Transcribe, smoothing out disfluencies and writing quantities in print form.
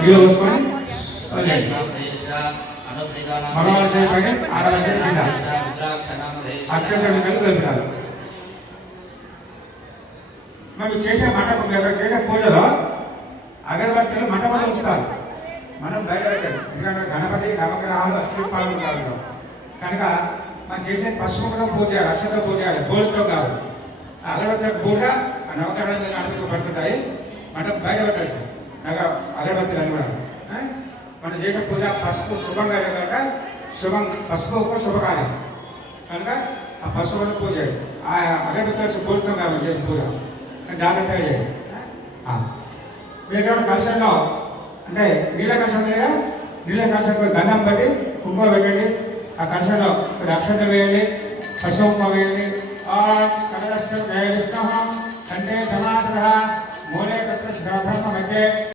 నీళ్ళు పోసుకొని మగవాళ్ళ చేతి పైన ఆడవాళ్ళ చేతి కింద అక్షంతలు కలిపినారు. మేము చేసే మండపం చేసే పూజలో అగరబత్తులు మండపంలో ఉంచుతారు. మనం బయట పెట్టాలి. ఎందుకంటే గణపతి నవగ్రహాలు అష్టరూపాలు కాదు కనుక మనం చేసే పసుపుతో పూజ చేయాలి, అక్షతో పూజ చేయాలి, గోల్డ్తో కాదు. అగరబత్తుల పూజ ఆ నవగ్రహాల మీద అనుమతిపడుతుంటాయి. మండపం బయట పెట్టాలి అగరబత్తులు అని కూడా. మనం చేసే పూజ పసుపు శుభంగా కనుక పసుపు ఒక శుభకార్యం కనుక ఆ పసుపు పూజ ఆ అగరబత్తి పూజతో కాదు చేసే పూజ జాగ్రత్తగా చేయండి. మీరు కలశంలో అంటే నీళ్ళ కలశం లేదా నీళ్ళ కలశం గంధం బట్టి కుంకుమ పెట్టండి. ఆ కలశంలో అక్షంతలు వేయండి, పసుపు కుంకుమ వేయండి. కంటే సమాధ మూలే తత్వ మధ్య